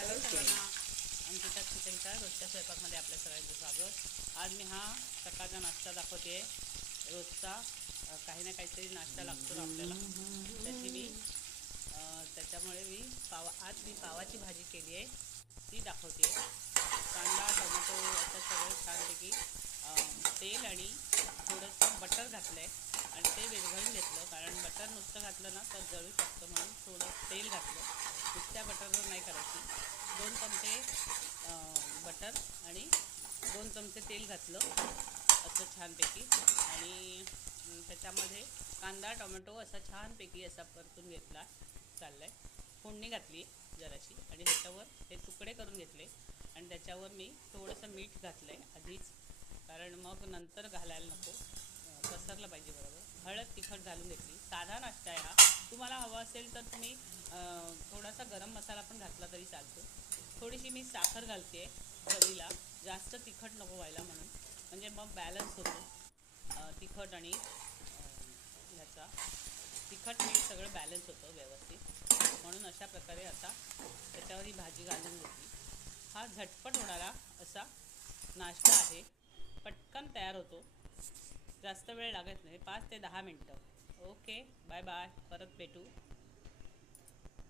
Hello सगळ्यांना, अंकिता किचनच्या रोजच्या स्वयंपाकमध्ये आपल्या सगळ्यांचं स्वागत. आज मी हा सकाळचा नाश्ता दाखवते. रोजचा काही ना काहीतरी नाश्ता लागतो ना आपल्याला, त्याच्यामुळे आज मी पावाची भाजी केली आहे, ती दाखवते. कांदा टोमॅटो असं सगळं छानपैकी तेल आणि थोडंसं बटर घातलं आहे आणि ते विरघळून घेतलं, कारण बटर नुसतं घातलं ना तर जळू शकतं, म्हणून थोडं तेल घातलं. नुसत्या बटरवर नाही करायची. 2 चमचे बटर आणि 2 चमचे तेल घातलं असं छानपैकी, आणि त्याच्यामध्ये कांदा टोमॅटो असा छानपैकी असा परतून घेतला. चाललं आहे, फोडणी घातली जराशी आणि त्याच्यावर हे तुकडे करून घेतले आणि त्याच्यावर मी थोडंसं मीठ घातलं आहे आधीच, कारण मग नंतर घालायला नको, पसरलं पाहिजे बरोबर. हळद तिखट घालून घेतली. साधा नाश्ता आहे हा. तुम्हाला हवा असेल तर तुम्ही थोडासा गरम मसाला पण घातला तरी चालतो. थोडीशी मी साखर घालते चवीला, जास्त तिखट नको व्हायला म्हणून, म्हणजे मग बॅलन्स होतो तिखट आणि ह्याचा तिखट मीठ सगळं बॅलन्स होतं व्यवस्थित, म्हणून अशा प्रकारे आता त्याच्यावर ही भाजी घालून घेतली. हा झटपट होणारा असा नाश्ता आहे, पटकन तयार होतो, जास्त वेळ लागत नाही, 5 ते 10 मिनटं. ओके, बाय बाय, परत भेटू.